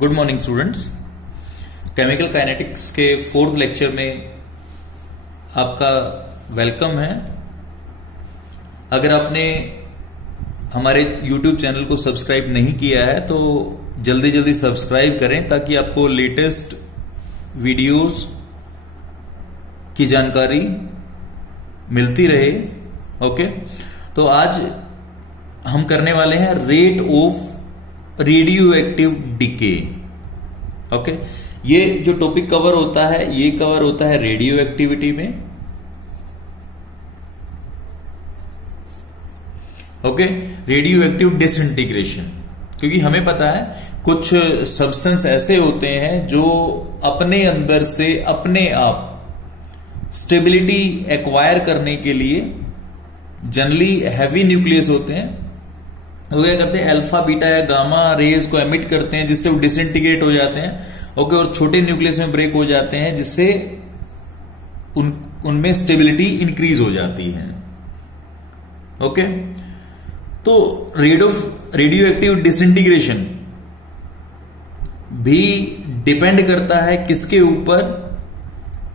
Good morning students. Chemical kinetics के fourth lecture में आपका वेलकम है। अगर आपने हमारे YouTube चैनल को सब्सक्राइब नहीं किया है तो जल्दी जल्दी सब्सक्राइब करें ताकि आपको लेटेस्ट वीडियोस की जानकारी मिलती रहे। ओके, तो आज हम करने वाले हैं rate of radio active decay. Okay, ये जो टॉपिक कवर होता है ये कवर होता है रेडियो एक्टिविटी में। ओके, रेडियो एक्टिव डिसइंटीग्रेशन, क्योंकि हमें पता है कुछ सब्सटेंस ऐसे होते हैं जो अपने अंदर से अपने आप स्टेबिलिटी एक्वायर करने के लिए जनरली हैवी न्यूक्लियस होते हैं, वो क्या करते हैं अल्फा बीटा या गामा रेज को एमिट करते हैं जिससे वो डिसइंटीग्रेट हो जाते हैं। ओके, और छोटे न्यूक्लियस में ब्रेक हो जाते हैं जिससे उनमें स्टेबिलिटी इंक्रीज हो जाती है। ओके, तो रेडियो एक्टिव डिसइंटीग्रेशन भी डिपेंड करता है किसके ऊपर,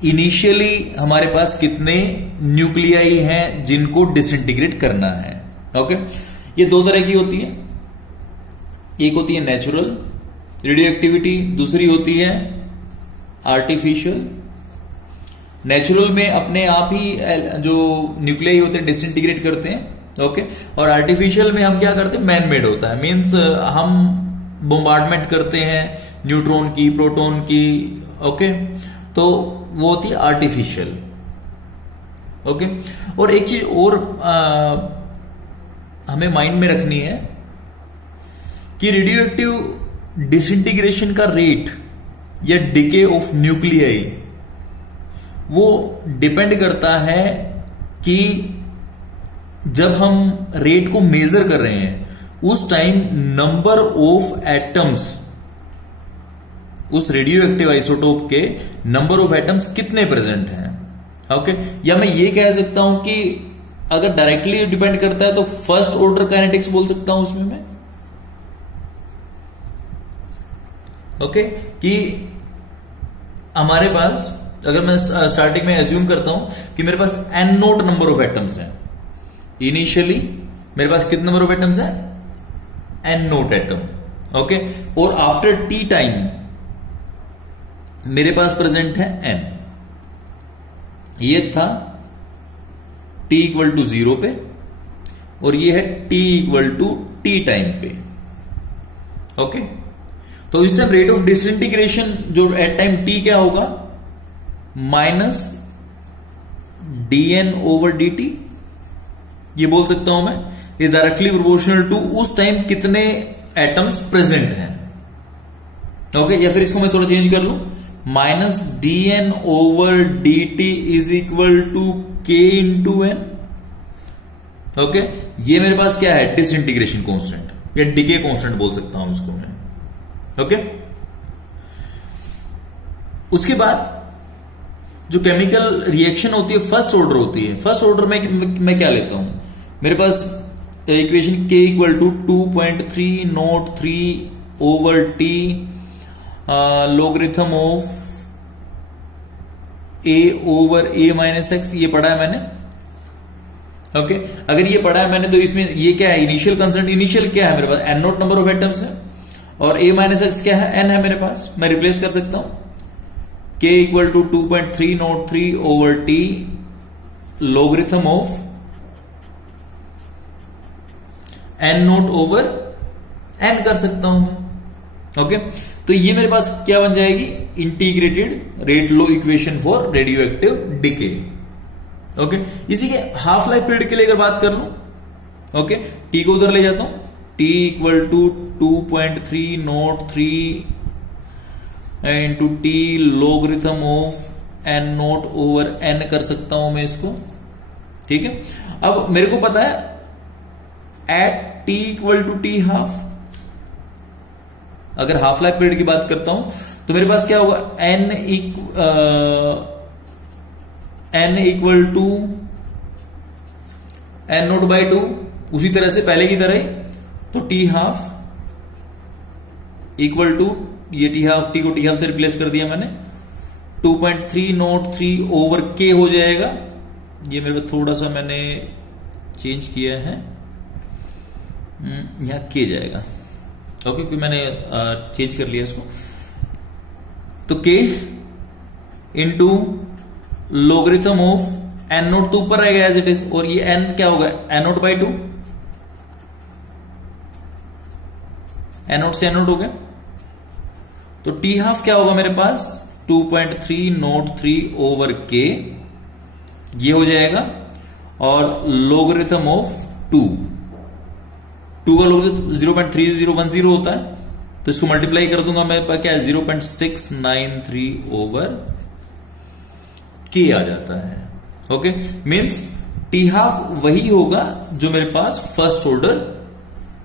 इनिशियली हमारे पास कितने न्यूक्लियाई हैं जिनको डिसइंटीग्रेट करना है। ओके, ये दो तरह की होती है, एक होती है नेचुरल रेडियो एक्टिविटी, दूसरी होती है आर्टिफिशियल। नेचुरल में अपने आप ही जो न्यूक्लियाई होते हैं डिसइंटीग्रेट करते हैं। ओके, और आर्टिफिशियल में हम क्या करते हैं, मैन मेड होता है, मींस हम बोम्बार्डमेंट करते हैं न्यूट्रॉन की, प्रोटॉन की। ओके, तो वो होती है आर्टिफिशियल। ओके, और एक चीज और हमें माइंड में रखनी है कि रेडियो एक्टिव डिसइंटीग्रेशन का रेट या डिके ऑफ न्यूक्लियाई वो डिपेंड करता है कि जब हम रेट को मेजर कर रहे हैं उस टाइम नंबर ऑफ एटम्स, उस रेडियो एक्टिव आइसोटोप के नंबर ऑफ एटम्स कितने प्रेजेंट हैं। ओके, या मैं ये कह सकता हूं कि अगर डायरेक्टली डिपेंड करता है तो फर्स्ट ऑर्डर काइनेटिक्स बोल सकता हूं उसमें मैं। ओके, कि हमारे पास अगर मैं स्टार्टिंग में एज्यूम करता हूं कि मेरे पास n note number of atoms हैं, इनिशियली मेरे पास कितने नंबर ऑफ एटम्स हैं, n नोट एटम। ओके, और आफ्टर t टाइम मेरे पास प्रेजेंट है n। ये था t इक्वल टू 0 पे और ये है t equal to t time पे। ओके, तो इस टाइम रेट ऑफ डिसइंटीग्रेशन जो एट टाइम t क्या होगा, माइनस dn ओवर dt, ये बोल सकता हूं मैं, इज डायरेक्टली प्रोपोर्शनल टू उस टाइम कितने एटम्स प्रेजेंट हैं। ओके, या फिर इसको मैं थोड़ा चेंज कर लूं, minus dn over dt is equal to k into n। Okay, ये मेरे पास क्या है, डिसइंटीग्रेशन कांस्टेंट या डिके कांस्टेंट बोल सकता हूं इसको मैं। ओके, उसके बाद जो केमिकल रिएक्शन होती है फर्स्ट ऑर्डर होती है। फर्स्ट ऑर्डर में मैं क्या लेता हूं, मेरे पास equation k equal to 2.303 over t logarithm of a over a minus x, ये पढ़ा है मैंने। ओके, अगर ये पढ़ा है मैंने तो इसमें ये क्या है, इनिशियल कंस्टेंट। इनिशियल क्या है मेरे पास, n note number of atoms है, और a माइनस x क्या है, n है मेरे पास। मैं रिप्लेस कर सकता हूं, k equal to 2.303 over t logarithm of n naught over n कर सकता हूं मैं। ओके, तो ये मेरे पास क्या बन जाएगी, integrated rate law equation for radio active decay. Okay, इसी के हाफ लाइफ पीरियड के लिए अगर बात कर लूं, ओके, t को उधर ले जाता हूं, t equal to 2.303 into t logarithm of n naught over n कर सकता हूं मैं इसको। ठीक है, अब मेरे को पता है at t equal to t half, अगर हाफ लाइफ पीरियड की बात करता हूं तो मेरे पास क्या होगा, n equal to n naught by 2, उसी तरह से पहले की तरह ही, तो t हाफ इक्वल टू ये टी हाफ, टी को टी हाफ से रिप्लेस कर दिया मैंने, 2.303 ओवर के हो जाएगा। ये मेरे को थोड़ा सा मैंने चेंज किया है, यहां के जाएगा, ओके, क्योंकि मैंने चेंज कर लिया इसको। तो K into logarithm of N naught, तो ऊपर रहेगा एज इट इज, और ये एन क्या होगा, N naught by 2, N naught से एन नोट हो गया। तो टी हाफ क्या होगा मेरे पास, 2.303 ओवर के, ये हो जाएगा, और लोगरिथम ऑफ 2 का लोगरिथम 0.3010 होता है, तो इसको मल्टीप्लाई कर दूंगा मैं, क्या है 0.693 ओवर के आ जाता है। ओके, मींस टी हाफ वही होगा जो मेरे पास फर्स्ट ऑर्डर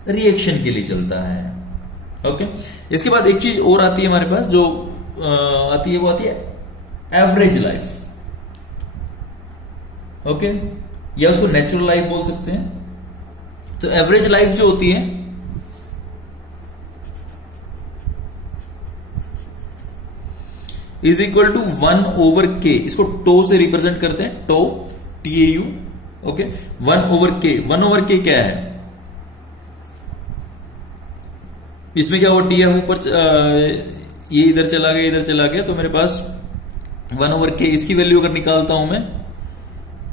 रिएक्शन के लिए चलता है। ओके, इसके बाद एक चीज और आती है हमारे पास, जो आती है वो आती है एवरेज लाइफ। ओके, या उसको नेचुरल लाइफ बोल सकते हैं। तो एवरेज लाइफ जो होती है इज इक्वल टू 1 ओवर के, इसको टो से रिप्रेजेंट करते हैं, टो, TAU। ओके, 1 ओवर के, 1 ओवर के क्या है, इसमें क्या हुआ, TF ऊपर, ये इधर चला गया, इधर चला गया, तो मेरे पास 1 ओवर के, इसकी वैल्यू अगर निकालता हूं मैं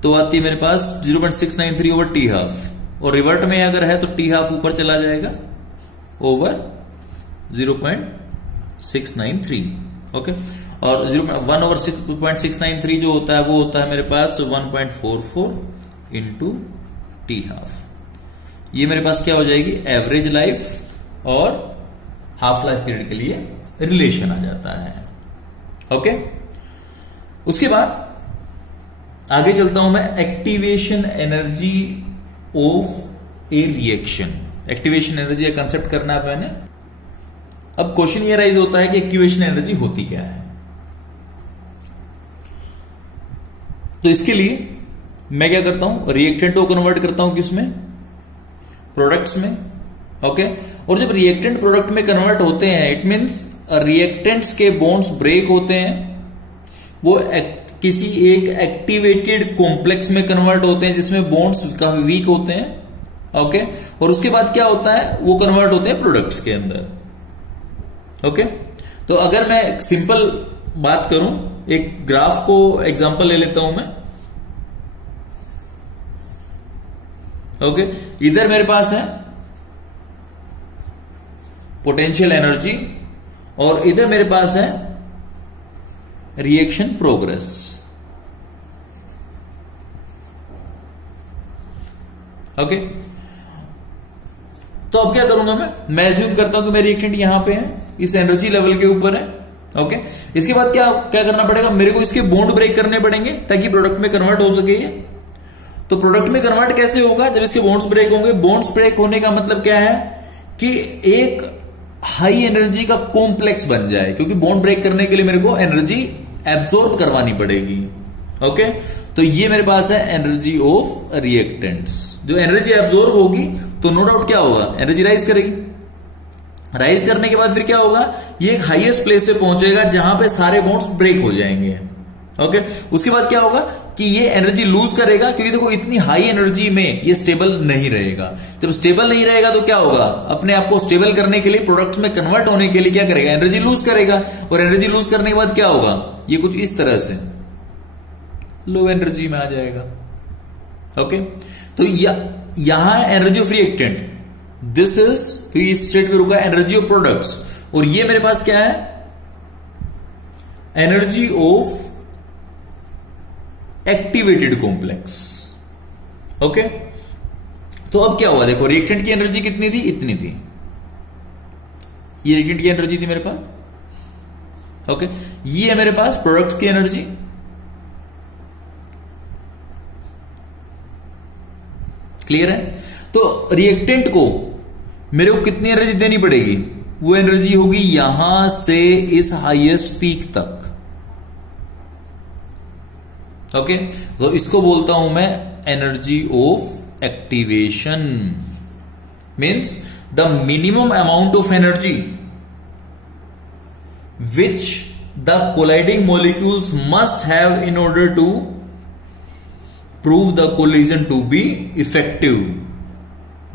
तो आती है मेरे पास 0.693 ओवर टी हाफ, और रिवर्ट में अगर है तो टी हाफ ऊपर चला जाएगा ओवर 0.693। ओके, और 1 ओवर 6.693 जो होता है वो होता है मेरे पास 1.44 इंटू टी हाफ। ये मेरे पास क्या हो जाएगी, एवरेज लाइफ और हाफ लाइफ पीरियड के लिए रिलेशन आ जाता है। ओके, उसके बाद आगे चलता हूं मैं, activation energy of A reaction. Activation energy का कंसेप्ट करना है मैंने। अब क्वेश्चन ये राइज होता है कि एक्टिवेशन एनर्जी होती क्या है। तो इसके लिए मैं क्या करता हूं, रिएक्टेंट को कन्वर्ट करता हूं किसमें, प्रोडक्ट्स में। ओके, और जब रिएक्टेंट प्रोडक्ट में कन्वर्ट होते हैं, इट मींस रिएक्टेंट्स के बॉन्ड्स ब्रेक होते हैं, वो किसी एक एक्टिवेटेड कॉम्प्लेक्स में कन्वर्ट होते हैं जिसमें बॉन्ड्स काफी वीक होते हैं। ओके, और उसके बाद क्या होता है, वो कन्वर्ट होते हैं प्रोडक्ट्स के अंदर। ओके, तो अगर मैं एक सिंपल बात करूं, एक ग्राफ को एग्जांपल ले लेता हूं मैं। ओके, इधर मेरे पास है पोटेंशियल एनर्जी और इधर मेरे पास है रिएक्शन प्रोग्रेस। ओके, तो अब क्या करूंगा मैं अज्यूम करता हूं कि मेरी रिएक्टेंट यहां पे है, इस एनर्जी लेवल के ऊपर है। ओके, इसके बाद क्या क्या करना पड़ेगा, मेरे को इसके बॉन्ड ब्रेक करने पड़ेंगे ताकि प्रोडक्ट में कन्वर्ट हो सके ये। तो प्रोडक्ट में कन्वर्ट कैसे होगा, जब इसके बॉन्ड्स ब्रेक होंगे। बॉन्ड्स ब्रेक होने का मतलब क्या है कि एक हाई एनर्जी का कॉम्प्लेक्स बन जाए, क्योंकि बॉन्ड ब्रेक करने के लिए मेरे को एनर्जी एब्जॉर्ब करवानी पड़ेगी। ओके, तो ये मेरे पास है एनर्जी ऑफ रिएक्टेंट्स। जो एनर्जी एब्जॉर्ब होगी तो नो डाउट क्या होगा, एनर्जी राइज करेगी। राइज करने के बाद फिर क्या होगा, ये एक हाईएस्ट प्लेस पे पहुंचेगा जहां पे सारे बॉन्ड्स ब्रेक हो जाएंगे। ओके, उसके बाद क्या होगा कि ये एनर्जी लूज करेगा, क्योंकि देखो इतनी हाई एनर्जी में ये स्टेबल नहीं रहेगा। जब स्टेबल नहीं रहेगा तो क्या होगा, अपने आप को स्टेबल करने के लिए, प्रोडक्ट्स में कन्वर्ट होने के लिए क्या करेगा, एनर्जी लूज करेगा। और एनर्जी लूज करने के बाद क्या होगा, ये कुछ इस तरह से लो एनर्जी में आ जाएगा। ओके, तो यहां energy of reactant, this is, तो इस स्टेट में रुका एनर्जी ऑफ प्रोडक्ट्स, और ये मेरे पास क्या है, energy of activated complex. Okay, तो अब क्या हुआ, देखो रिएक्टेंट की एनर्जी कितनी थी, इतनी थी, ये रिएक्टेंट की एनर्जी थी मेरे पास। ओके, ये है मेरे पास प्रोडक्ट्स की एनर्जी। क्लियर है। तो रिएक्टेंट को मेरे को कितनी एनर्जी देनी पड़ेगी, वो एनर्जी होगी यहां से इस हाईएस्ट पीक तक। ओके, तो इसको बोलता हूं मैं energy of activation. Means the minimum amount of energy which the colliding molecules must have in order to prove the collision to be effective.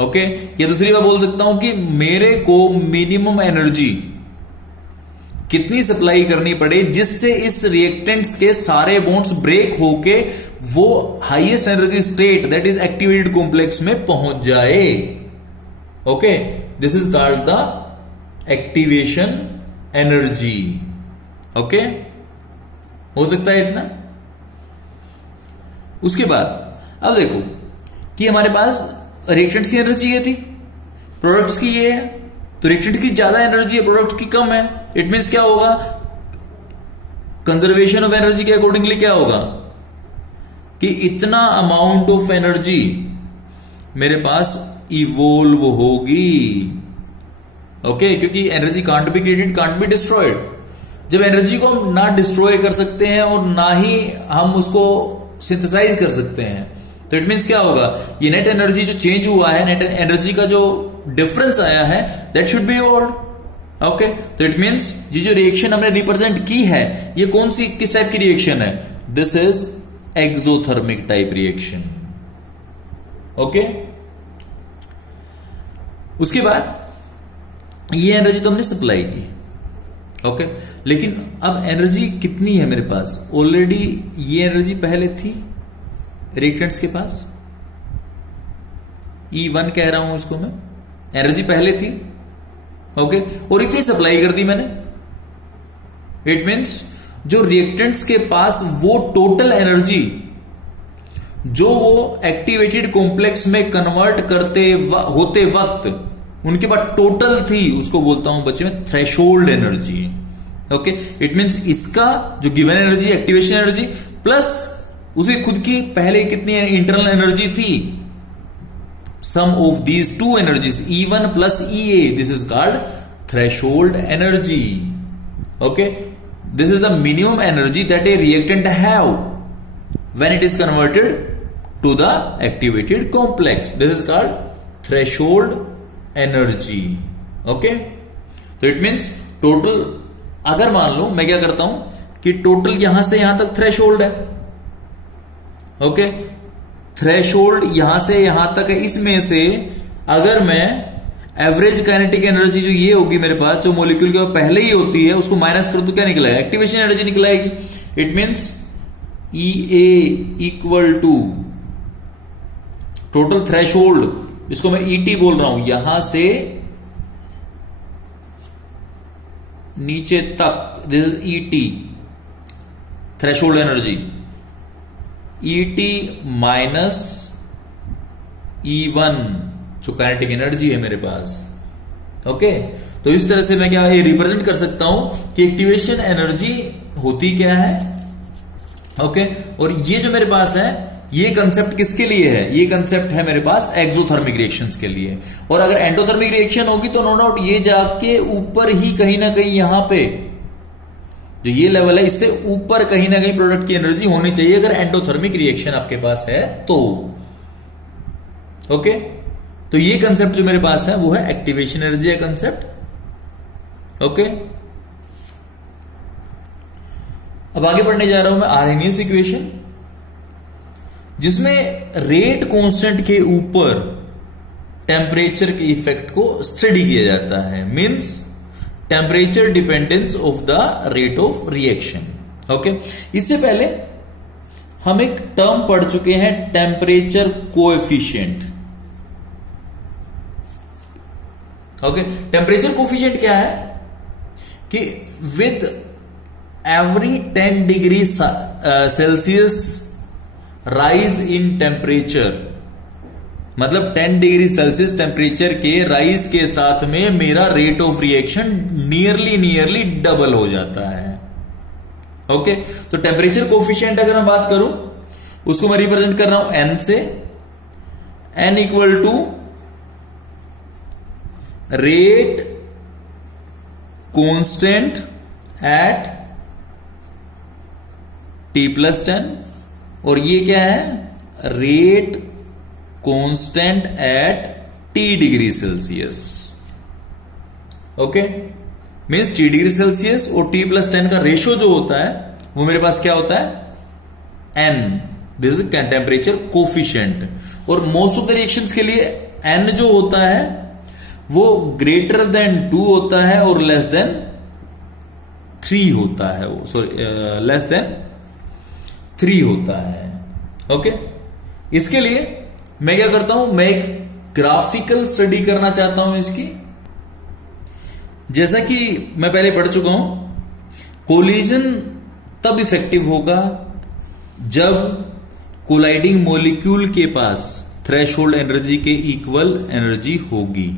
Okay, ये दूसरी बात बोल सकता हूं कि मेरे को मिनिमम एनर्जी कितनी सप्लाई करनी पड़े जिससे इस रिएक्टेंट्स के सारे बॉन्ड्स ब्रेक होके वो highest energy state that is activated complex में पहुंच जाए। Okay, this is called the activation energy. Okay, हो सकता है इतना। उसके बाद अब देखो कि हमारे पास रिएक्टेंट्स की एनर्जी ये थी, प्रोडक्ट्स की ये है, तो रिएक्टेंट की ज्यादा एनर्जी है, प्रोडक्ट की कम है। इट मींस क्या होगा, कंजर्वेशन ऑफ एनर्जी के अकॉर्डिंगली क्या होगा कि इतना अमाउंट ऑफ एनर्जी मेरे पास इवोल्व होगी। ओके, क्योंकि energy can't be created, can't be destroyed. जब एनर्जी को हम ना डिस्ट्रॉय कर सकते हैं और ना ही हम उसको सिंथेसाइज कर सकते हैं, तो इट मींस क्या होगा, ये नेट एनर्जी जो चेंज हुआ है, नेट एनर्जी का जो डिफरेंस आया है, that should be evolved. Okay, तो इट मींस ये जो रिएक्शन हमने रिप्रेजेंट की है, ये कौन सी किस टाइप की रिएक्शन है, this is exothermic type reaction. Okay, उसके बाद ये एनर्जी तो हमने सप्लाई की। ओके, लेकिन अब एनर्जी कितनी है मेरे पास, ऑलरेडी ये एनर्जी पहले थी रिएक्टेंट्स के पास, E1 कह रहा हूं उसको मैं, एनर्जी पहले थी। ओके, और इतनी सप्लाई कर दी मैंने। इट मींस जो रिएक्टेंट्स के पास वो टोटल एनर्जी जो वो एक्टिवेटेड कॉम्प्लेक्स में कन्वर्ट करते होते वक्त उनके पास टोटल थी, उसको बोलता हूं बच्चे में threshold energy. Okay, it means इसका जो given energy, activation energy plus उसकी खुद की पहले कितनी इंटरनल एनर्जी थी, sum of these two energies E1 plus EA, this is called threshold energy. Okay, this is the minimum energy that a reactant have when it is converted to the activated complex, this is called threshold energy. Okay, तो it means total, अगर मान लो मैं क्या करता हूं कि total यहां से यहां तक थ्रेशोल्ड है। ओके, थ्रेशोल्ड यहां से यहां तक है, इसमें से अगर मैं एवरेज काइनेटिक एनर्जी जो ये होगी मेरे पास, जो मॉलिक्यूल के पहले ही होती है, उसको माइनस कर तो क्या निकलेगा, एक्टिवेशन एनर्जी निकलाएगी। It means EA equal to total threshold, इसको मैं ET बोल रहा हूं, यहां से नीचे तक, this is ET threshold energy, ET minus E1 जो काइनेटिक एनर्जी है मेरे पास। ओके, तो इस तरह से मैं क्या ये रिप्रेजेंट कर सकता हूं कि एक्टिवेशन एनर्जी होती क्या है। ओके, और ये जो मेरे पास है, ये कंसेप्ट किसके लिए है, ये कंसेप्ट है मेरे पास एक्सोथर्मिक रिएक्शंस के लिए। और अगर एंडोथर्मिक रिएक्शन होगी तो नो डाउट ये जाके ऊपर ही कहीं ना कहीं यहां पे जो ये लेवल है, इससे ऊपर कहीं ना कहीं प्रोडक्ट की एनर्जी होनी चाहिए अगर एंडोथर्मिक रिएक्शन आपके पास है तो। ओके, तो ये कंसेप्ट जो मेरे पास है वो है एक्टिवेशन एनर्जी का कंसेप्ट। ओके, अब आगे बढ़ने जा रहा हूं मैं आर्हेनियस इक्वेशन, जिसमें रेट कांस्टेंट के ऊपर टेम्परेचर के इफेक्ट को स्टडी किया जाता है, means temperature dependence of the rate of reaction. Okay, इससे पहले हम एक टर्म पढ़ चुके हैं, temperature coefficient. Okay, temperature coefficient क्या है कि with every 10 degree Celsius rise in temperature, मतलब 10 डिग्री सेल्सियस टेम्परेचर के राइज के साथ में मेरा rate of reaction nearly double हो जाता है। ओके, तो टेम्परेचर कोएफिशिएंट अगर मैं बात करूं, उसको मैं रिप्रेजेंट कर रहा हूं N से, N equal to rate constant at T+10, और ये क्या है, rate constant at T degree Celsius. Okay, means T degree Celsius और T+10 का रेशो जो होता है वो मेरे पास क्या होता है N, this is temperature coefficient. और मोस्ट ऑफ द रिएक्शंस के लिए N जो होता है वो ग्रेटर देन 2 होता है और लेस देन 3 होता है, वो सॉरी लेस देन 3 होता है। ओके, इसके लिए मैं क्या करता हूं, मैं एक ग्राफिकल स्टडी करना चाहता हूं इसकी। जैसा कि मैं पहले पढ़ चुका हूं, कोलिजन तब इफेक्टिव होगा जब कोलाइडिंग मॉलिक्यूल के पास थ्रेशोल्ड एनर्जी के इक्वल एनर्जी होगी।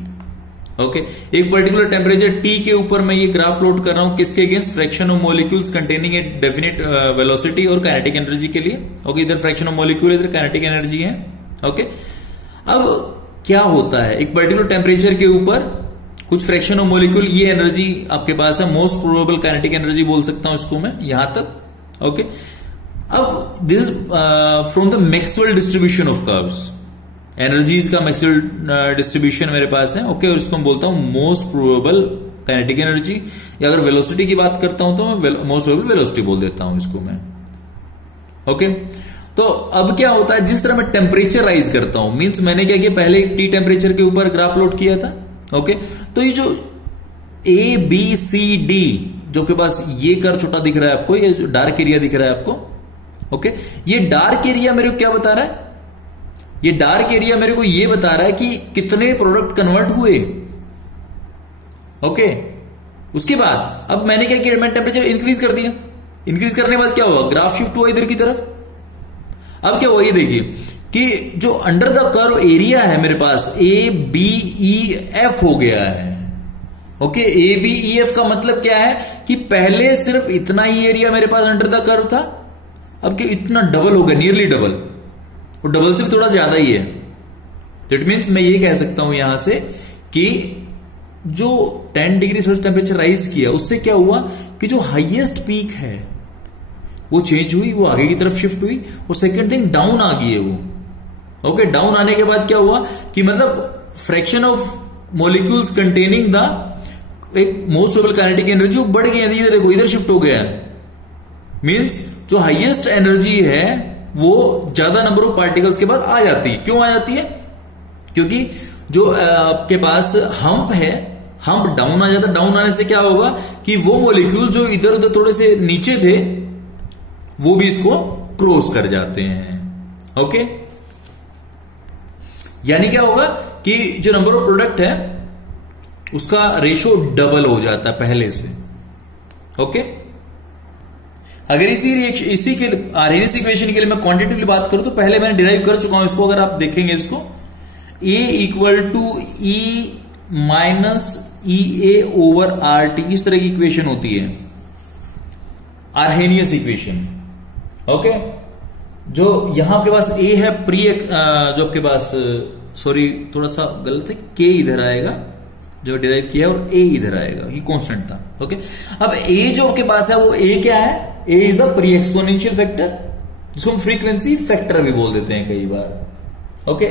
ओके, एक पर्टिकुलर टेम्परेचर T के ऊपर मैं ये ग्राफ प्लॉट कर रहा हूं, किसके against, fraction of molecules containing a definite velocity और काइनेटिक एनर्जी के लिए। ओके, इधर फ्रैक्शन ऑफ मॉलिक्यूल, इधर काइनेटिक एनर्जी है। ओके, अब क्या होता है, एक पर्टिकुलर टेम्परेचर के ऊपर कुछ फ्रैक्शन ऑफ मॉलिक्यूल, ये एनर्जी आपके पास है, मोस्ट प्रोबेबल काइनेटिक एनर्जी बोल सकता हूं इसको मैं यहां तक। ओके, अब this from the Maxwell distribution of curves, energies का मैक्सवेल डिस्ट्रीब्यूशन मेरे पास है। ओके, और इसको मैं बोलता हूं मोस्ट प्रोबेबल काइनेटिक एनर्जी, या अगर वेलोसिटी की बात करता हूं तो मैं मोस्ट प्रोबेबल वेलोसिटी बोल देता हूं इसको मैं। ओके, तो अब क्या होता है, जिस तरह मैं टेम्परेचर राइज करता हूं, मींस मैंने क्या किया, पहले T टेम्परेचर के ऊपर ग्राफ प्लॉट किया था। ओके, तो ये जो A B C D जो के पास ये कर्व छोटा दिख रहा है आपको, ये डार्क एरिया दिख रहा है आपको। ओके, ये डार्क एरिया मेरे को क्या बता रहा है, ये डार्क एरिया मेरे को ये बता रहा है कि कितने प्रोडक्ट कन्वर्ट हुए। ओके, उसके बाद अब मैंने क्या किया, मैं टेम्परेचर इंक्रीज कर दिया, इंक्रीज करने के बाद क्या हुआ, ग्राफ शिफ्ट हुआ इधर की तरफ। अब क्या हुआ, ये देखिए कि जो अंडर द कर्व एरिया है मेरे पास ABEF हो गया है। ओके, ABEF का मतलब क्या है कि पहले सिर्फ इतना ही एरिया मेरे पास अंडर द कर्व था, अब क्या इतना डबल हो गया, नियरली डबल, और डबल से भी थोड़ा ज्यादा ही है। दैट मीन्स मैं ये कह सकता हूं यहां से कि जो 10 डिग्री सेल्सियस टेम्परेचर राइज किया उससे क्या हुआ कि जो हाईएस्ट पीक है वो चेंज हुई, वो आगे की तरफ शिफ्ट हुई, और सेकंड थिंग डाउन आ गई है वो। ओके, डाउन आने के बाद क्या हुआ कि मतलब fraction of molecules containing the एक मोस्ट प्रोबेबल काइनेटिक एनर्जी वो बढ़ गई है, देखो इधर शिफ्ट हो गया है। मींस जो हाईएस्ट एनर्जी है वो ज्यादा नंबर ऑफ पार्टिकल्स के बाद आ जाती है। क्यों आ जाती है, क्योंकि जो आपके पास हम्प है, हम्प डाउन आ जाता है। डाउन आने से क्या होगा कि वो मॉलिक्यूल जो इधर उधर थोड़े से नीचे थे वो भी इसको क्रॉस कर जाते हैं। ओके, यानी क्या होगा कि जो नंबर ऑफ प्रोडक्ट है उसका रेशो डबल हो जाता है पहले से। ओके, अगर इसी के आर्हेनियस इक्वेशन के लिए मैं क्वांटिटेटिवली बात करूं तो पहले मैंने डिराइव कर चुका हूं इसको। अगर आप देखेंगे इसको, A equal to E minus EA over RT, इस तरह की इक्वेशन होती है आर्हेनियस इक्वेशन। ओके, जो यहां आपके पास A है प्री, जो आपके पास सॉरी थोड़ा सा गलत है, K इधर आएगा जो डिराइव किया है, और A इधर आएगा, ये कांस्टेंट था। ओके, अब A जो आपके पास है वो A क्या है, A is the pre exponential factor, जिसको हम फ्रीक्वेंसी फैक्टर भी बोल देते हैं कई बार। ओके,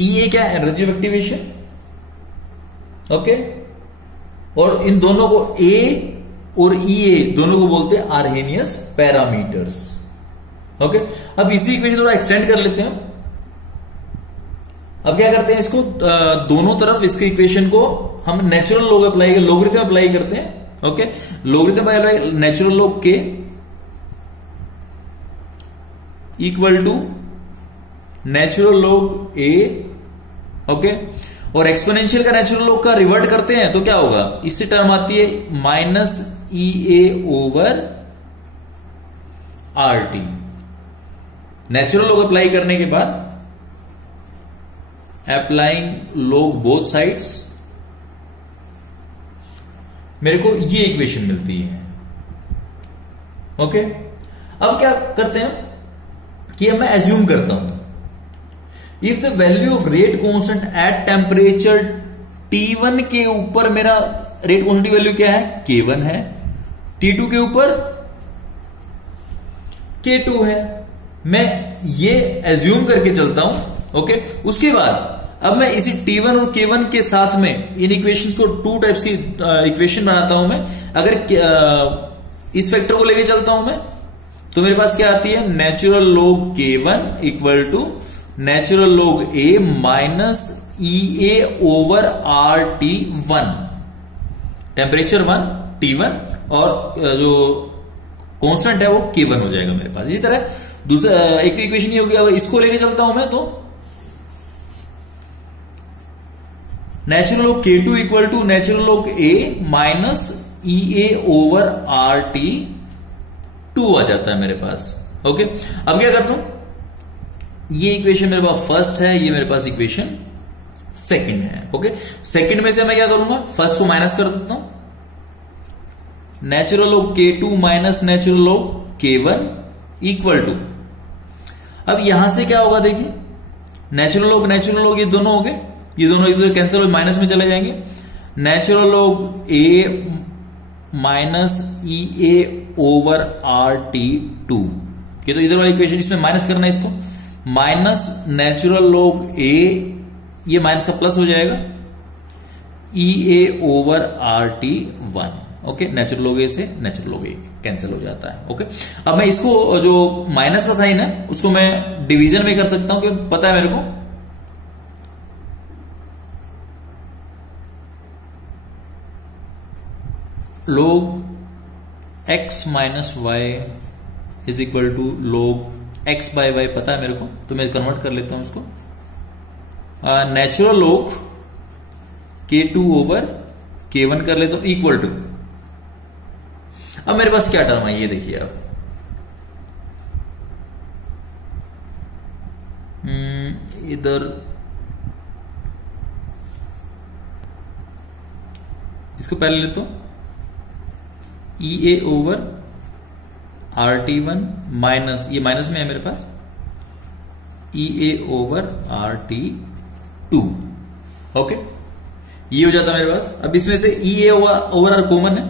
EA क्या है, एनर्जी ऑफ एक्टिवेशन। ओके, और इन दोनों को A और EA दोनों को बोलते हैं आर्हेनियस पैरामीटर्स। ओके, अब इसी इक्वेशन थोड़ा एक्सटेंड कर लेते हैं। अब क्या करते हैं, इसको दोनों तरफ इसके इक्वेशन को हम natural log apply, logarithm apply करते हैं। Okay, logarithm apply, natural log के equal to natural log A। Okay, और एक्सपोनेंशियल का नेचुरल लॉग का रिवर्ट करते हैं तो क्या होगा, इससे टर्म आती है minus EA over RT। Natural log apply करने के बाद अप्लाइंग लॉग बोथ साइड्स, मेरे को ये इक्वेशन मिलती है। ओके, अब क्या करते हैं कि अब मैं एज्यूम करता हूं, if the value of rate constant at temperature T1 के ऊपर मेरा रेट कांस्टेंट की वैल्यू क्या है, K1 है, T2 के ऊपर K2 है, मैं ये एज्यूम करके चलता हूं। ओके, उसके बाद अब मैं इसी T1 और K1 के साथ में इन इक्वेशंस को टू टाइप्स की इक्वेशन बनाता हूं मैं। अगर इस फैक्टर को लेके चलता हूं मैं, तो मेरे पास क्या आती है, natural log K1 equal to natural log A minus EA over RT1। Temperature 1 T1 और जो कांस्टेंट है वो K1 हो जाएगा मेरे पास। इसी तरह दूसरा एक इक्वेशन ये होगी, अब इसको लेके चलता हूं मैं, तो natural log K2 equal to natural log A minus EA over RT2 आ जाता है मेरे पास। ओके, अब क्या करता हूं, ये इक्वेशन मेरे पास फर्स्ट है, ये मेरे पास इक्वेशन सेकंड है। ओके, सेकंड में से मैं क्या करूंगा, फर्स्ट को माइनस कर देता हूं, natural log K2 minus natural log K1 equal to, अब यहां से क्या होगा देखिए, नेचुरल लॉग ये दोनों हो गए, ये दोनों एक दूसरे कैंसिल हो माइनस में चले जाएंगे। Natural log A minus EA over RT2, ये तो इधर वाला इक्वेशन, इसमें माइनस करना है, इसको माइनस नेचुरल लॉग A, ये माइनस का प्लस हो जाएगा, EA over RT1। Okay, natural log A से नेचुरल लॉग A कैंसिल हो जाता है। ओके, अब मैं इसको जो माइनस का साइन है उसको मैं डिवीजन में कर सकता हूं, कि पता है मेरे को log x minus y is equal to log x by y पता है मेरे को, तो मैं कन्वर्ट कर लेता हूं उसको, natural log K2 over K1 कर लेता हूं इक्वल टू, अब मेरे पास क्या टर्म है ये देखिए आप, इधर इसको पहले लेता हूं, EA ओवर RT1 माइनस, ये माइनस में है मेरे पास, EA ओवर RT2। ओके, ये हो जाता मेरे पास। अब इसमें से EA ओवर R कॉमन है,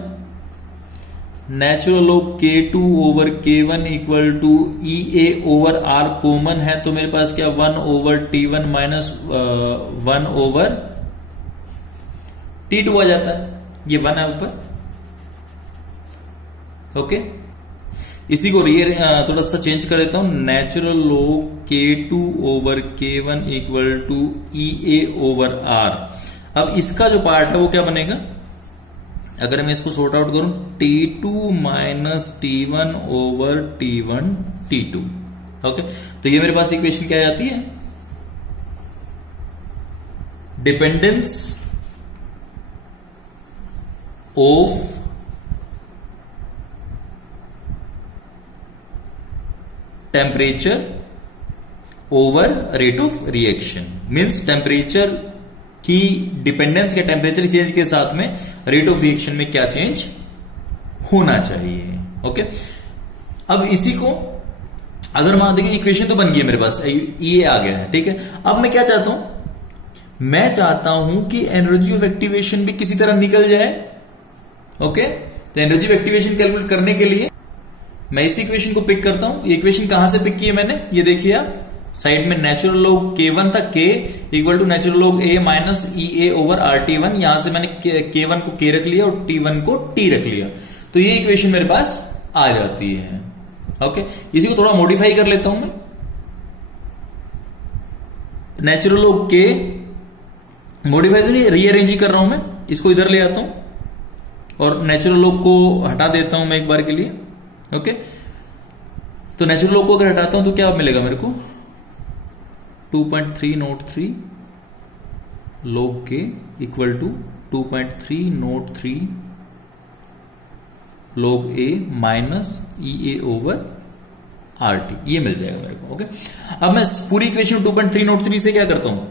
natural log K2 over K1 equal to EA over R common है, तो मेरे पास क्या 1 over T1 minus 1 over T2 आ जाता है, ये 1 है ऊपर। ओके, इसी को ये थोड़ा सा चेंज कर देता हूं, natural log K2 over K1 equal to EA over R। अब इसका जो पार्ट है वो क्या बनेगा, अगर मैं इसको सॉर्ट आउट करूं, T2 minus T1 over T1 T2। Okay, तो ये मेरे पास इक्वेशन क्या आती है, dependence of temperature over rate of reaction, means temperature की डिपेंडेंस के टेम्परेचर चेंज के साथ में रेट ऑफ रिएक्शन में क्या चेंज होना चाहिए। ओके, अब इसी को अगर मान देखिए इक्वेशन तो बन गई है मेरे पास, ये आ गया है, ठीक है। अब मैं क्या चाहता हूं, मैं चाहता हूं कि एनर्जी ऑफ एक्टिवेशन भी किसी तरह निकल जाए। ओके, तो एनर्जी ऑफ एक्टिवेशन कैलकुलेट करने के लिए मैं इस इक्वेशन को पिक करता हूं। ये इक्वेशन कहां से पिक की है मैंने, ये देखिए आप साइड में नेचुरल लॉग K1 तक K equal to natural log A minus EA over RT1, यहां से मैंने K1 को K रख लिया और T1 को T रख लिया, तो ये इक्वेशन मेरे पास आ जाती है। ओके, इसी को थोड़ा मॉडिफाई कर लेता हूं मैं, नेचुरल लॉग K मॉडिफाई तो नहीं, रीअरेंज कर रहा हूं मैं, इसको इधर ले आता हूं और नेचुरल लॉग को हटा देता हूं मैं एक बार के लिए। ओके, तो नेचुरल लॉग को अगर हटाता हूं तो क्या मिलेगा मेरे को, 2.303 log K equal to 2.303 log A minus EA over RT, ये मिल जाएगा मेरे को। ओके, अब मैं पूरी इक्वेशन 2.303 से क्या करता हूं,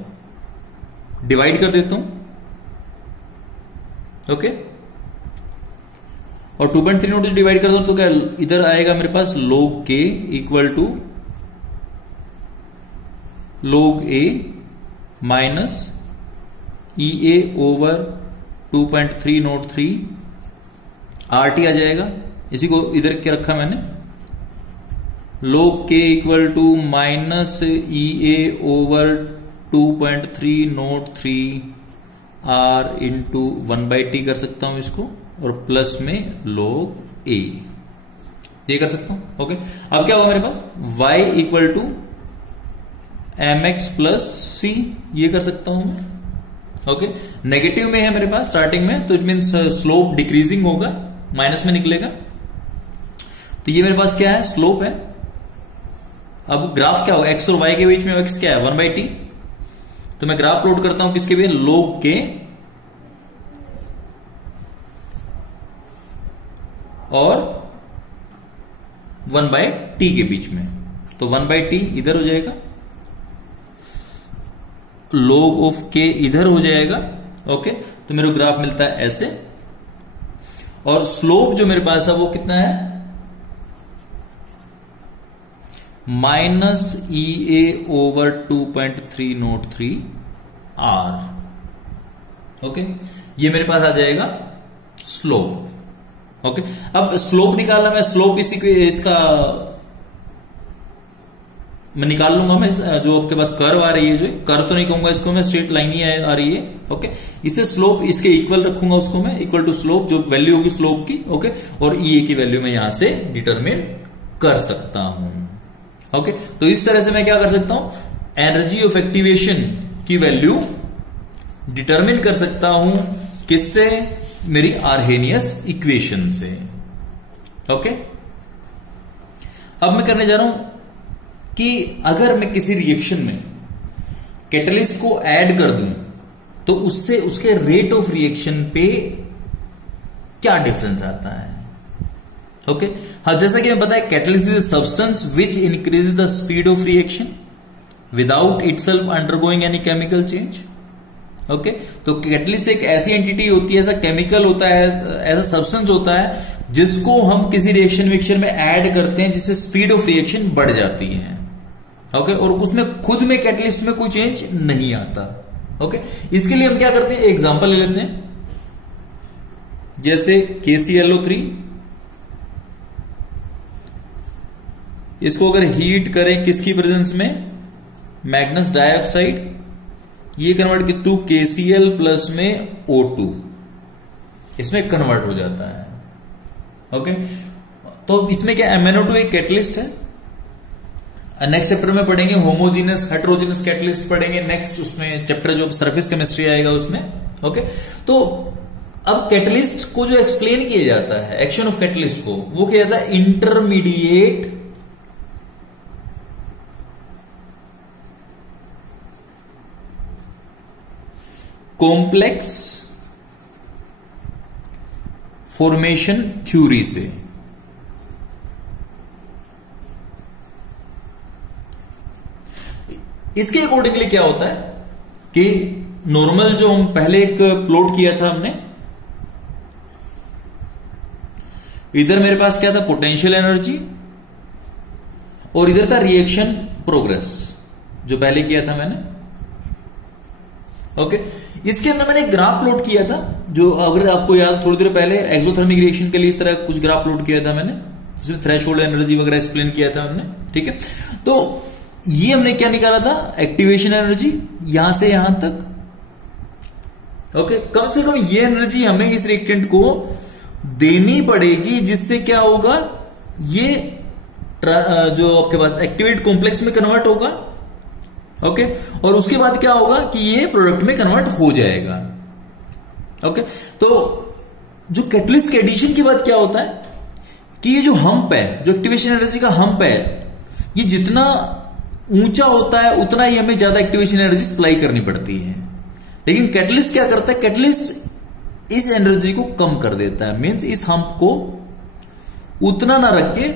डिवाइड कर देता हूं। ओके, और 2.303 से डिवाइड करता हूं तो क्या इधर आएगा मेरे पास log K equal to log A minus EA over 2.303 RT आ जाएगा। इसी को इधर क्या रखा मैंने, log K equal to minus EA over 2.303 R into 1/t कर सकता हूं इसको, और प्लस में log a ये कर सकता हूं। ओके, अब क्या होगा मेरे पास y equal to mx plus c, ये कर सकता हूं मैं। ओके, नेगेटिव में है मेरे पास स्टार्टिंग में, तो इट मीन्स स्लोप डिक्रीजिंग होगा, माइनस में निकलेगा। तो ये मेरे पास क्या है, स्लोप है। अब ग्राफ क्या होगा, x और y के बीच में x क्या है, 1/t। तो मैं ग्राफ प्लॉट करता हूं किसके भी, log के और 1/t के बीच में। तो 1/t इधर हो जाएगा, log ऑफ k इधर हो जाएगा। ओके, तो मेरे को ग्राफ मिलता है ऐसे, और स्लोप जो मेरे पास है वो कितना है, -EA/2.303 R। ओके, ये मेरे पास आ जाएगा स्लोप। ओके, अब स्लोप निकालना, मैं स्लोप इसका मैं निकाल लूंगा। मैं जो आपके पास कर्व आ रही है, जो कर्व तो नहीं कहूंगा इसको मैं, स्ट्रेट लाइन ही आ रही है। ओके, इसे स्लोप इसके इक्वल रखूंगा, उसको मैं इक्वल टू स्लोप, जो वैल्यू होगी स्लोप की। ओके, और EA की वैल्यू मैं यहां से डिटरमिन कर सकता हूं। ओके, तो इस तरह से मैं क्या कर सकता हूं, एनर्जी ऑफ एक्टिवेशन की वैल्यू डिटरमिन कर सकता हूं, किससे, मेरी आर्हेनियस इक्वेशन से। ओके, अब मैं करने जा रहा हूं कि अगर मैं किसी रिएक्शन में कैटलिस्ट को ऐड कर दूं तो उससे उसके रेट ऑफ रिएक्शन पे क्या डिफरेंस आता है। ओके, हाँ, जैसा कि मैं बताया, catalyst is a substance which increases the speed of reaction without itself undergoing any chemical change. Okay, तो कैटलिस्ट एक ऐसी एंटिटी होती है, ऐसा केमिकल होता है, ऐसा सब्सटेंस होता है जिसको हम किसी रिएक्शन मिक्सचर में ऐड करते हैं, जिससे स्पीड ऑफ रिएक्शन बढ़ जाती है। ओके, और उसमें खुद में कैटलिस्ट में कोई चेंज नहीं आता। ओके, इसके लिए हम क्या करते हैं, एग्जांपल ले लेते हैं, जैसे KClO3, इसको अगर हीट करें किसकी प्रेजेंस में, मैग्नस डाइऑक्साइड, ये कन्वर्ट टू KCl प्लस में O2, इसमें कन्वर्ट हो जाता है। ओके, तो इसमें क्या, MnO2 एक कैटलिस्ट है। नेक्स्ट चैप्टर में पढ़ेंगे होमोजीनस हेटेरोजीनस कैटलिस्ट पढ़ेंगे, नेक्स्ट उसमें चैप्टर जो सरफेस केमिस्ट्री आएगा उसमें। ओके, तो अब कैटलिस्ट को जो एक्सप्लेन किया जाता है, एक्शन ऑफ कैटलिस्ट को, वो किया जाता है इंटरमीडिएट कॉम्प्लेक्स फॉर्मेशन थ्योरी से। इसके अकॉर्डिंगली क्या होता है कि नॉर्मल जो हम पहले एक प्लॉट किया था हमने, इधर मेरे पास क्या था, पोटेंशियल एनर्जी, और इधर था रिएक्शन प्रोग्रेस, जो पहले किया था मैंने। ओके, इसके अंदर मैंने एक ग्राफ प्लॉट किया था, जो अगर आपको याद, थोड़ी देर पहले एक्सोथर्मिक रिएक्शन के लिए इस तरह कुछ ग्राफ प्लॉट किया था मैंने, जिसमें थ्रेशोल्ड एनर्जी वगैरह एक्सप्लेन किया था हमने। ठीक है, तो ये हमने क्या निकाला था, एक्टिवेशन एनर्जी यहां से यहां तक। ओके, कम से कम ये एनर्जी हमें इस रिएक्टेंट को देनी पड़ेगी, जिससे क्या होगा, ये जो आपके पास एक्टिवेट कॉम्प्लेक्स में कन्वर्ट होगा। ओके, और उसके बाद क्या होगा कि ये प्रोडक्ट में कन्वर्ट हो जाएगा। ओके, तो जो कैटलिस्ट के एडिशन के बाद क्या होता है कि ये जो हम्प है, जो एक्टिवेशन एनर्जी का हम्प है, ये जितना ऊंचा होता है उतना ही हमें ज्यादा एक्टिवेशन एनर्जी सप्लाई करनी पड़ती है। लेकिन कैटलिस्ट क्या करता है, कैटलिस्ट इस एनर्जी को कम कर देता है, मींस इस हम्प को उतना ना रख के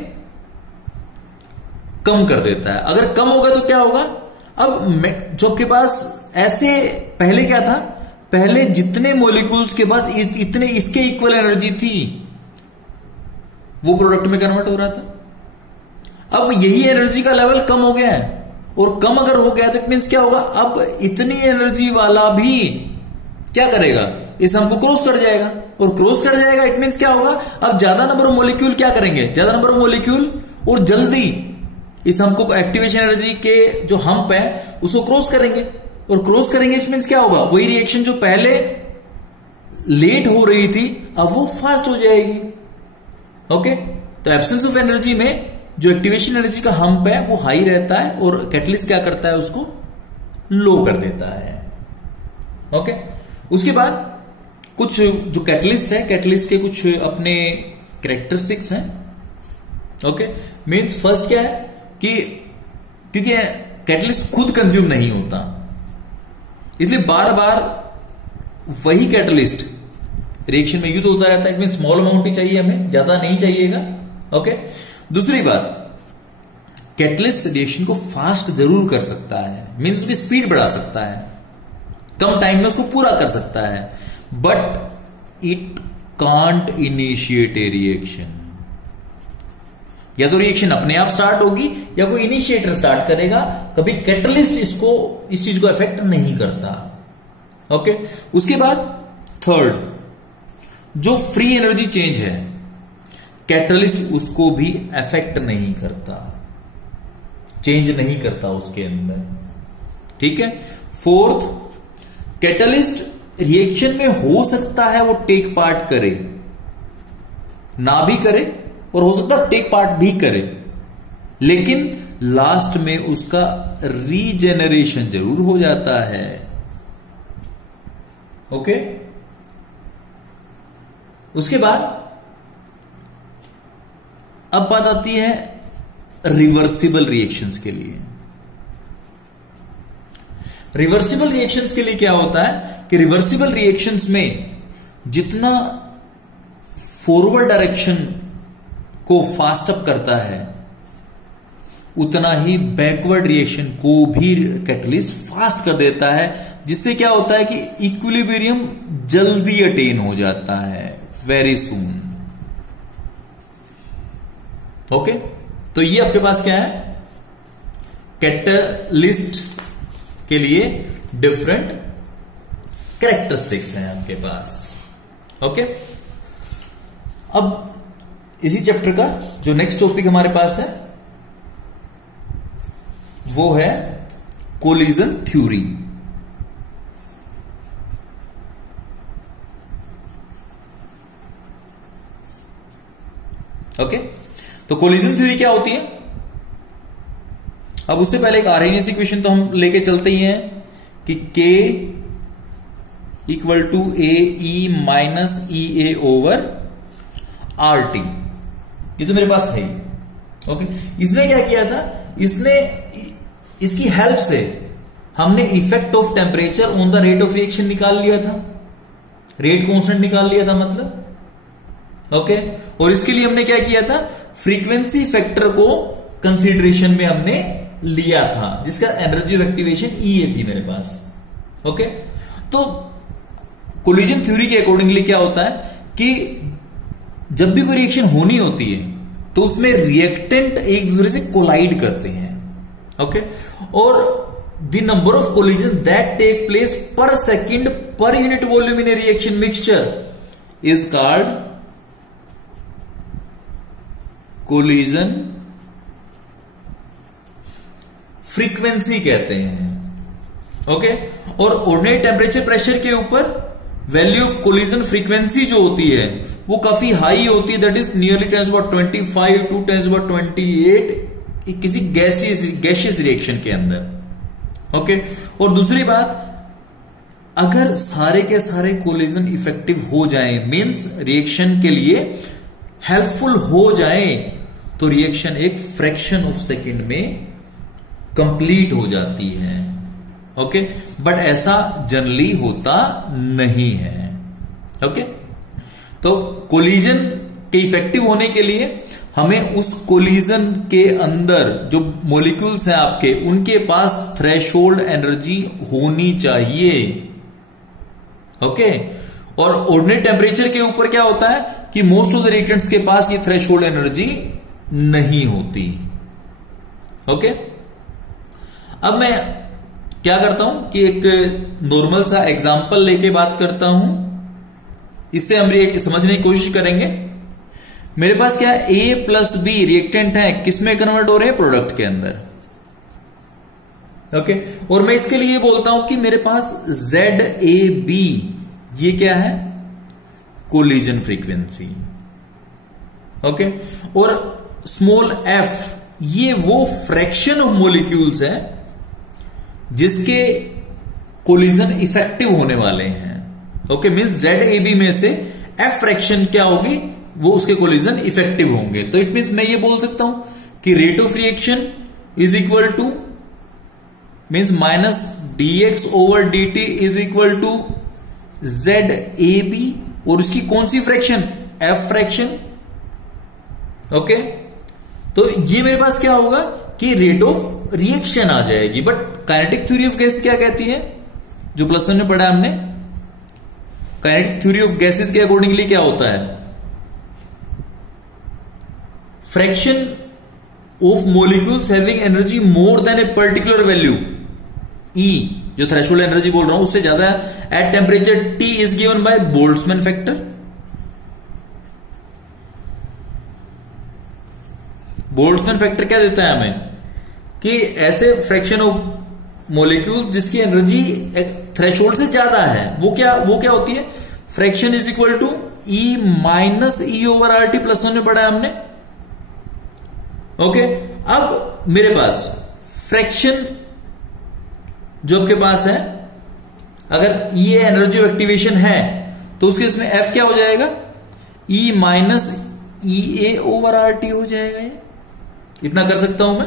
कम कर देता है। अगर कम होगा तो क्या होगा, अब जो आपके पास ऐसे पहले क्या था, पहले जितने मॉलिक्यूल्स के पास इतने इसके इक्वल एनर्जी थी, वो प्रोडक्ट में कन्वर्ट हो रहा था। अब यही एनर्जी का लेवल कम हो गया है, और कम अगर हो गया तो इट मींस क्या होगा, अब इतनी एनर्जी वाला भी क्या करेगा, इस हमको क्रॉस कर जाएगा, और क्रॉस कर जाएगा इट मींस क्या होगा, अब ज्यादा नंबर ऑफ मॉलिक्यूल क्या करेंगे, ज्यादा नंबर ऑफ मॉलिक्यूल और जल्दी इस हमको एक्टिवेशन एनर्जी के जो हम्प है उसको क्रॉस करेंगे। और क्रॉस करेंगे मींस क्या होगा, वही रिएक्शन जो पहले लेट हो रही थी अब वो फास्ट हो जाएगी। ओके, तो एब्सेंस ऑफ एनर्जी में जो एक्टिवेशन एनर्जी का हम्प है वो हाई रहता है और कैटलिस्ट क्या करता है, उसको लो कर देता है। ओके, उसके बाद कुछ जो कैटलिस्ट है, कैटलिस्ट के कुछ अपने कैरेक्टरिस्टिक्स हैं। ओके, मीन्स फर्स्ट क्या है कि क्योंकि कैटलिस्ट खुद कंज्यूम नहीं होता, इसलिए बार बार वही कैटलिस्ट रिएक्शन में यूज होता रहता है। मीन स्मॉल अमाउंट ही चाहिए, हमें ज्यादा नहीं चाहिएगा। ओके, दूसरी बात, कैटलिस्ट रिएक्शन को फास्ट जरूर कर सकता है, मीन्स उसकी स्पीड बढ़ा सकता है, कम टाइम में उसको पूरा कर सकता है, but it can't initiate A reaction. या तो रिएक्शन अपने आप स्टार्ट होगी या कोई इनिशिएटर स्टार्ट करेगा, कभी कैटलिस्ट इस चीज को अफेक्ट नहीं करता। ओके, उसके बाद थर्ड, जो फ्री एनर्जी चेंज है कैटलिस्ट उसको भी अफेक्ट नहीं करता, चेंज नहीं करता उसके अंदर। ठीक है। फोर्थ, कैटलिस्ट रिएक्शन में हो सकता है वो टेक पार्ट करे, ना भी करे, और हो सकता है टेक पार्ट भी करे, लेकिन लास्ट में उसका रीजेनरेशन जरूर हो जाता है। ओके, उसके बाद अब बात आती है रिवर्सिबल रिएक्शंस के लिए। रिवर्सिबल रिएक्शंस के लिए क्या होता है कि रिवर्सिबल रिएक्शंस में जितना फॉरवर्ड डायरेक्शन को फास्ट अप करता है उतना ही बैकवर्ड रिएक्शन को भी कैटलिस्ट फास्ट कर देता है, जिससे क्या होता है कि इक्विलिब्रियम जल्दी अटेन हो जाता है, वेरी सून। ओके, तो ये आपके पास क्या है, कैटलिस्ट के लिए डिफरेंट कैरेक्टरिस्टिक्स हैं आपके पास। ओके, अब इसी चैप्टर का जो नेक्स्ट टॉपिक हमारे पास है वो है कोलिजन थ्योरी। ओके, तो कोलिजन थ्योरी क्या होती है। अब उससे पहले एक आर्हेनियस इक्वेशन तो हम लेके चलते ही हैं कि K equal to AE minus EA over RT, ये तो मेरे पास है। ओके, इसने क्या किया था, इसकी हेल्प से हमने effect of temperature on the rate of reaction निकाल लिया था, रेट कांस्टेंट निकाल लिया था मतलब। ओके, और इसके लिए हमने क्या किया था, फ्रीक्वेंसी फैक्टर को कंसीडरेशन में हमने लिया था, जिसका एनर्जी ऑफ एक्टिवेशन EA थी मेरे पास। ओके, तो कोलिजन थ्योरी के अकॉर्डिंगली क्या होता है कि जब भी कोई रिएक्शन होनी होती है तो उसमें रिएक्टेंट एक दूसरे से कोलाइड करते हैं। ओके, और the number of collision that take place per second per unit volume in a reaction mixture is called collision frequency कहते हैं। ओके, और ऑर्डिनरी टेम्परेचर प्रेशर के ऊपर वैल्यू ऑफ कोलिजन फ्रीक्वेंसी जो होती है वो काफी हाई होती है, दैट इज नियरली 10⁻25 टू 10⁻28 किसी गैसियस रिएक्शन के अंदर। ओके, और दूसरी बात, अगर सारे के सारे कोलिजन इफेक्टिव हो जाएं, मींस रिएक्शन के लिए हेल्पफुल हो जाएं, तो रिएक्शन एक फ्रैक्शन ऑफ सेकेंड में कंप्लीट हो जाती है। ओके, बट ऐसा जनरली होता नहीं है। ओके, तो कोलिजन के इफेक्टिव होने के लिए हमें उस कोलिजन के अंदर जो मॉलिक्यूल्स हैं आपके, उनके पास थ्रेशोल्ड एनर्जी होनी चाहिए। ओके, और ऑर्डिनरी टेम्परेचर के ऊपर क्या होता है कि मोस्ट ऑफ द रिएक्टेंट्स के पास ये थ्रेशोल्ड एनर्जी नहीं होती। ओके, अब मैं क्या करता हूं कि एक नॉर्मल सा एग्जांपल लेके बात करता हूं, इससे हम समझने की कोशिश करेंगे। मेरे पास क्या है, A प्लस B रिएक्टेंट है, किसमें कन्वर्ट हो रहे हैं, प्रोडक्ट के अंदर। ओके, और मैं इसके लिए बोलता हूं कि मेरे पास ZAB ये क्या है, कोलिजन फ्रीक्वेंसी। ओके, और स्मॉल f ये वो फ्रैक्शन ऑफ मॉलिक्यूल्स है जिसके कोलिजन इफेक्टिव होने वाले हैं। ओके, मींस ZAB में से f फ्रैक्शन क्या होगी, वो उसके कोलिजन इफेक्टिव होंगे। तो इट मींस मैं ये बोल सकता हूं कि rate of reaction is equal to means minus dx/dt is equal to ZAB, और उसकी कौन सी फ्रैक्शन, f फ्रैक्शन। ओके, तो ये मेरे पास क्या होगा कि रेट ऑफ रिएक्शन आ जाएगी। But kinetic theory of gas क्या कहती है, जो प्लस वन में पढ़ा हमने, काइनेटिक थ्योरी ऑफ गैसेस के अकॉर्डिंगली क्या होता है, fraction of molecules having energy more than a particular value E, जो थ्रेशोल्ड एनर्जी बोल रहा हूं उससे ज्यादा at temperature T is given by Boltzmann factor. Boltzmann factor क्या देता है हमें कि ऐसे फ्रैक्शन ऑफ मॉलिक्यूल जिसकी एनर्जी थ्रेशोल्ड से ज्यादा है, वो क्या होती है, fraction is equal to E minus E/RT plus one में पढ़ा है हमने। ओके, अब मेरे पास फ्रैक्शन जो आपके पास है, अगर ये एनर्जी ऑफ एक्टिवेशन है तो उसके इसमें F क्या हो जाएगा, E माइनस EA/RT हो जाएगा। ये इतना कर सकता हूं मैं।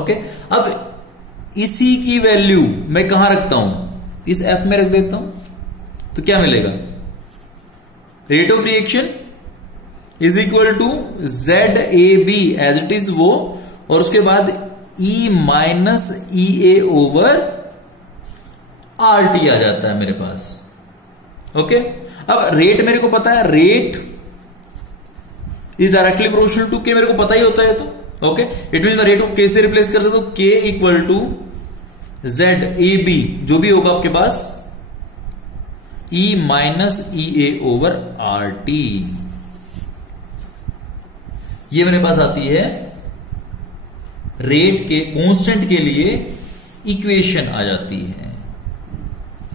ओके, अब इसी की वैल्यू मैं कहां रखता हूं, इस F में रख देता हूं, तो क्या मिलेगा, rate of reaction is equal to ZAB as it is वो, और उसके बाद E माइनस EA/RT आ जाता है मेरे पास। ओके, अब रेट मेरे को पता है, rate is directly proportional to K, मेरे को पता ही होता है। तो ओके, इट मीन मैं रेट को K से रिप्लेस कर सकता हूं, K इक्वल टू ZAB जो भी होगा आपके पास, E माइनस EA/RT, ये मेरे पास आती है रेट के कांस्टेंट के लिए इक्वेशन आ जाती है।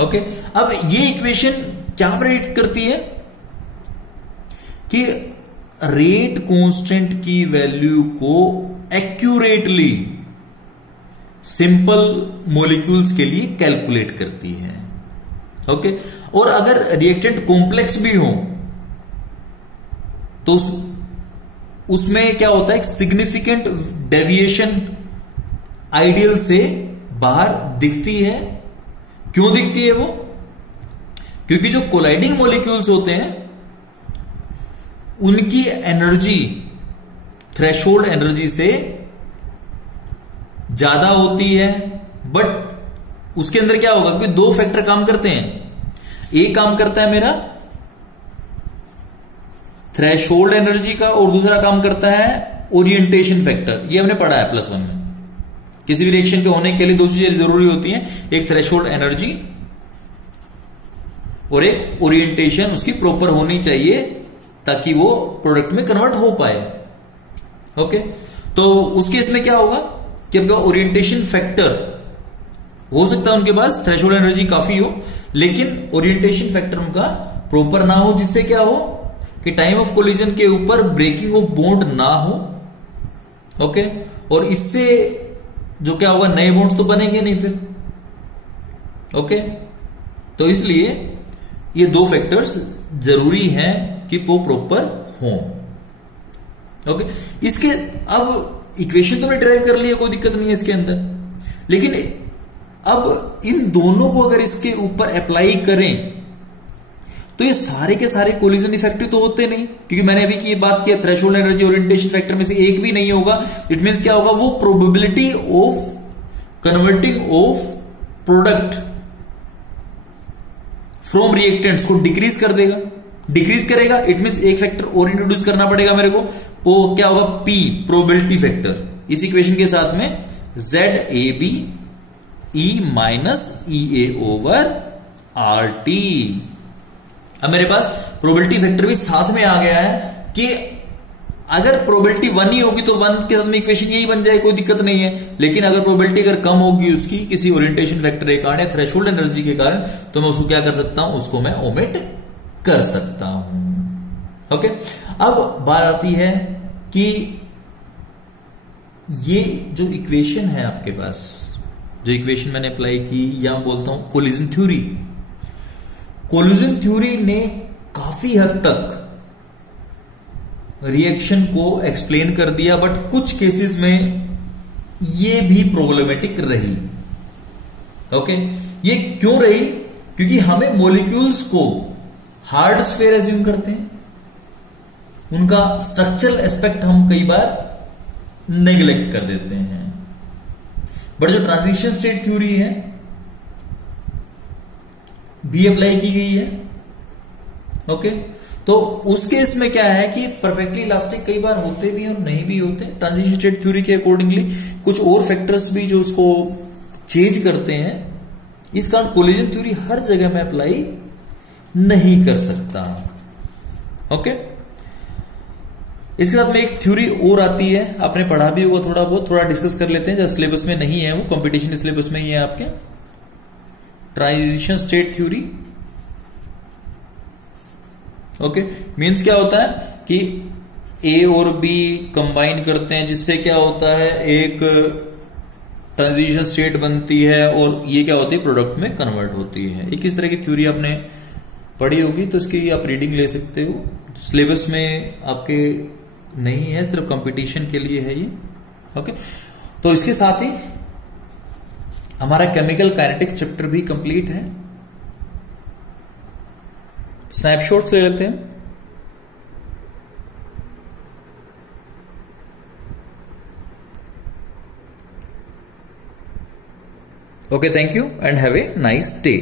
ओके, अब ये इक्वेशन क्या प्रेडिक्ट करती है कि रेट कांस्टेंट की वैल्यू को एक्यूरेटली सिंपल मॉलिक्यूल्स के लिए कैलकुलेट करती है। ओके, और अगर रिएक्टेंट कॉम्प्लेक्स भी हो तो उसमें क्या होता है, एक सिग्निफिकेंट डेविएशन आइडियल से बाहर दिखती है। क्यों दिखती है वो, क्योंकि जो कोलाइडिंग मॉलिक्यूल्स होते हैं उनकी एनर्जी थ्रेशोल्ड एनर्जी से ज्यादा होती है। बट उसके अंदर क्या होगा, क्योंकि दो फैक्टर काम करते हैं, एक काम करता है मेरा थ्रेशोल्ड एनर्जी का और दूसरा काम करता है ओरिएंटेशन फैक्टर। ये हमने पढ़ा है प्लस वन में। किसी भी रिएक्शन के होने के लिए दो चीजें जरूरी होती हैं, एक थ्रेशोल्ड एनर्जी और एक ओरिएंटेशन उसकी प्रॉपर होनी चाहिए ताकि वो प्रोडक्ट में कन्वर्ट हो पाए। ओके, तो उस केस में क्या होगा कि आपका ओरिएंटेशन फैक्टर हो सकता है उनके पास थ्रेशोल्ड एनर्जी काफी हो, लेकिन ओरिएंटेशन फैक्टर उनका प्रॉपर ना हो, जिससे क्या हो कि टाइम ऑफ कोलिजन के ऊपर ब्रेकिंग ऑफ बॉन्ड ना हो। ओके, और इससे जो क्या होगा, नए बॉन्ड तो बनेंगे नहीं फिर। ओके, तो इसलिए ये दो फैक्टर्स जरूरी हैं कि वो प्रॉपर हो। ओके, इसके अब इक्वेशन तो हमने ड्राइव कर लिया, कोई दिक्कत नहीं है इसके अंदर, लेकिन अब इन दोनों को अगर इसके ऊपर अप्लाई करें तो ये सारे के सारे कोलिजन इफेक्टिव तो होते नहीं, क्योंकि मैंने अभी की बात किया थ्रेशोल्ड एनर्जी ओरिएंटेशन फैक्टर में से एक भी नहीं होगा। इट मींस क्या होगा, वो probability of converting of product from reactants को डिक्रीज कर देगा, डिक्रीज करेगा। इट मींस एक फैक्टर और इंट्रोड्यूस करना पड़ेगा मेरे को, वो क्या होगा, P प्रोबेबिलिटी फैक्टर। इस इक्वेशन के साथ में ZAB E माइनस EA/RT। अब मेरे पास प्रोबेबिलिटी फैक्टर भी साथ में आ गया है कि अगर प्रोबेबिलिटी 1 ही होगी तो 1 के साथ में इक्वेशन यही बन जाए, कोई दिक्कत नहीं है। लेकिन अगर प्रोबेबिलिटी अगर कम होगी उसकी किसी ओरिएंटेशन फैक्टर के कारण या थ्रेशोल्ड एनर्जी के कारण, तो मैं उसको क्या कर सकता हूं, उसको मैं ओमिट कर सकता हूं। ओके, अब बात आती है कि ये जो इक्वेशन है आपके पास, जो इक्वेशन मैंने अप्लाई की, या बोलता हूं कोलिजन थ्योरी। कोलिजन थ्योरी ने काफी हद तक रिएक्शन को एक्सप्लेन कर दिया, बट कुछ केसेस में ये भी प्रॉब्लमेटिक रही। ओके, ये क्यों रही? क्योंकि हमें मॉलिक्यूल्स को हार्ड स्फीयर एज्यूम करते हैं, उनका स्ट्रक्चरल एस्पेक्ट हम कई बार नेग्लेक्ट कर देते हैं। बट जो ट्रांजिशन स्टेट थ्योरी है भी अप्लाई की गई है। ओके, तो उस केस में क्या है कि परफेक्टली इलास्टिक कई बार होते भी और नहीं भी होते। ट्रांजिशन स्टेट थ्योरी के अकॉर्डिंगली कुछ और फैक्टर्स भी जो उसको चेंज करते हैं, इस कारण कोलिजन थ्योरी हर जगह में अप्लाई नहीं कर सकता। ओके, इसके साथ में एक थ्योरी और आती है, आपने पढ़ा भी होगा थोड़ा बहुत, थोड़ा डिस्कस कर लेते हैं, जो सिलेबस में नहीं है, वो कंपटीशन सिलेबस में ही है आपके, transition state theory. Okay, means क्या होता है कि ए और बी कंबाइन करते हैं, जिससे क्या होता है, एक ट्रांजिशन स्टेट बनती है और ये क्या होती है, प्रोडक्ट में कन्वर्ट होती है। एक इस तरह की थ्योरी आपने पढ़ी होगी, तो इसकी आप रीडिंग ले सकते हो। सिलेबस में आपके नहीं है, सिर्फ कंपटीशन के लिए है ये। ओके, तो इसके साथ ही हमारा केमिकल काइनेटिक्स चैप्टर भी कंप्लीट है। स्नैपशॉट्स ले लेते हैं। Okay, thank you and have a nice day.